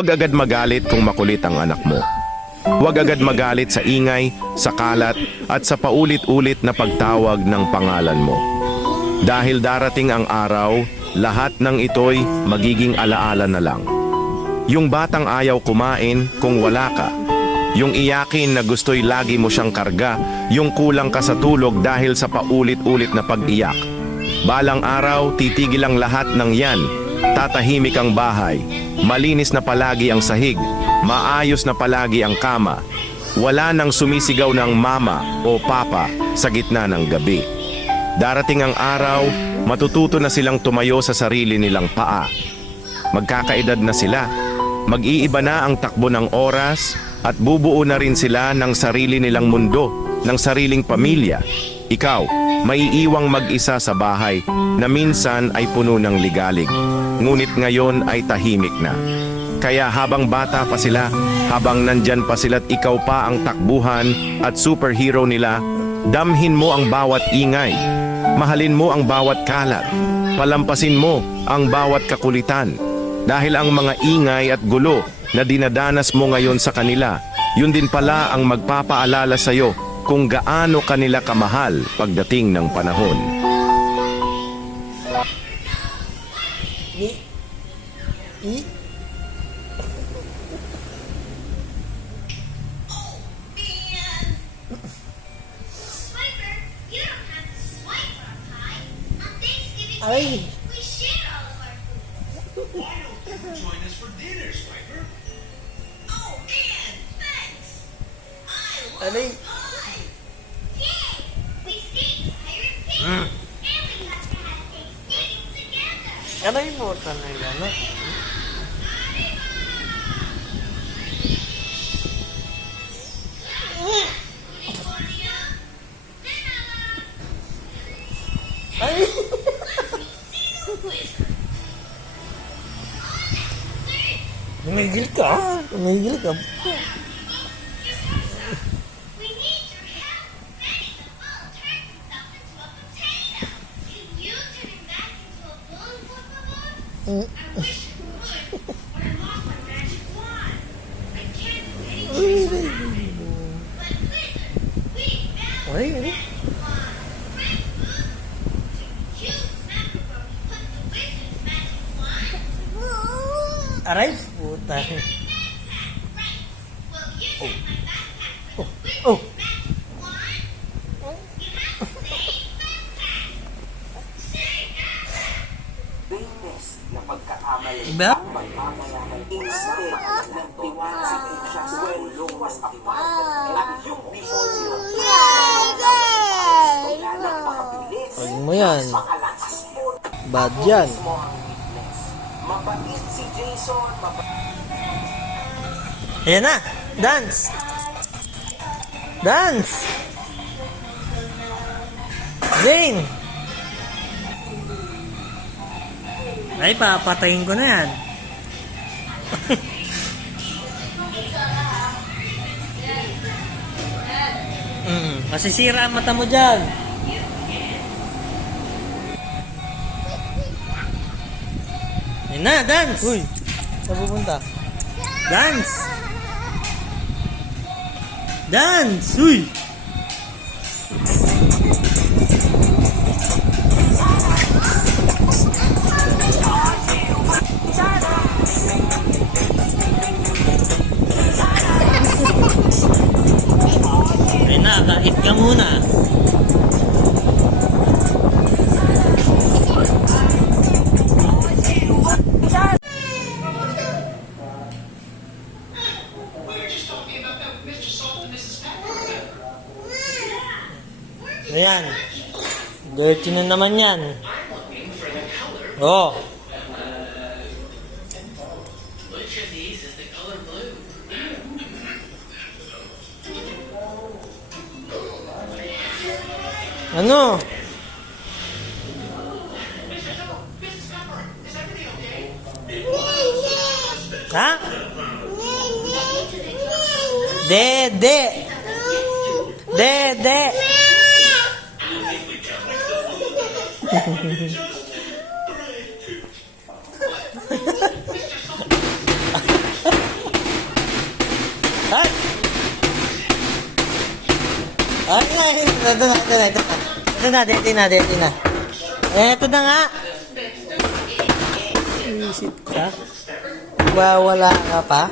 Huwag agad magalit kung makulit ang anak mo. Huwag agad magalit sa ingay, sa kalat, at sa paulit-ulit na pagtawag ng pangalan mo. Dahil darating ang araw, lahat ng ito'y magiging alaala na lang. Yung batang ayaw kumain kung wala ka. Yung iyakin na gusto'y lagi mo siyang karga. Yung kulang ka sa tulog dahil sa paulit-ulit na pag-iyak. Balang araw, titigil ang lahat ng yan. Tatahimik ang bahay. Malinis na palagi ang sahig. Maayos na palagi ang kama. Wala nang sumisigaw ng mama o papa sa gitna ng gabi. Darating ang araw, matututo na silang tumayo sa sarili nilang paa. Magkakaedad na sila. Mag-iiba na ang takbo ng oras at bubuo na rin sila ng sarili nilang mundo, ng sariling pamilya. Ikaw, maiiwang mag-isa sa bahay na minsan ay puno ng ligalig, ngunit ngayon ay tahimik na. Kaya habang bata pa sila, habang nandyan pa sila't ikaw pa ang takbuhan at superhero nila, damhin mo ang bawat ingay, mahalin mo ang bawat kalat, palampasin mo ang bawat kakulitan. Dahil ang mga ingay at gulo na dinadanas mo ngayon sa kanila, yun din pala ang magpapaalala sa'yo kung gaano kanila kamahal pagdating ng panahon. Ay! Join us for dinner, Swiper. Oh man, thanks. I love Alay! pie. Yay! We stayed pirate pig, and we got to have Thanksgiving together. Alay mo talaga, no? Ay! Tumigil ka! Tumigil ka! We need your help setting the bull turn stuff into a potato. Can you turn him back into a bull, por favor? I wish you would, but I lost my magic wand. I can't do any tricks without it. But Wizard, we found Ay! the magic wand. Great book. To use Macabro to put the wizard's magic wand. Aray! Puta! Right. Well, you take my backpack for the wizard's Oh! magic wand. You have to say backpack. Say backpack. Witness na pagkakamali Iba? ang pagmamayaman instead ng tiwala siya sa ulong was a part at yung bisyo napakabilis Huwag mo yan. makalakas mo Bad yan. mo ang weakness mabait si Jason Ayan na! Dance! Dance! Zane! Ay, papatayin ko na yan. Masisira ang mata mo dyan. Ayan na, dance! Uy, saan pupunta? Dance! Dance! Uy! Ay na, kahit ka muna. Ayan. Dirty na naman yan. Oh. Ano? Ha? Dede. Dede. Ay, ito na. Ito na. Ito na nga. Visit ka? Wala ka pa?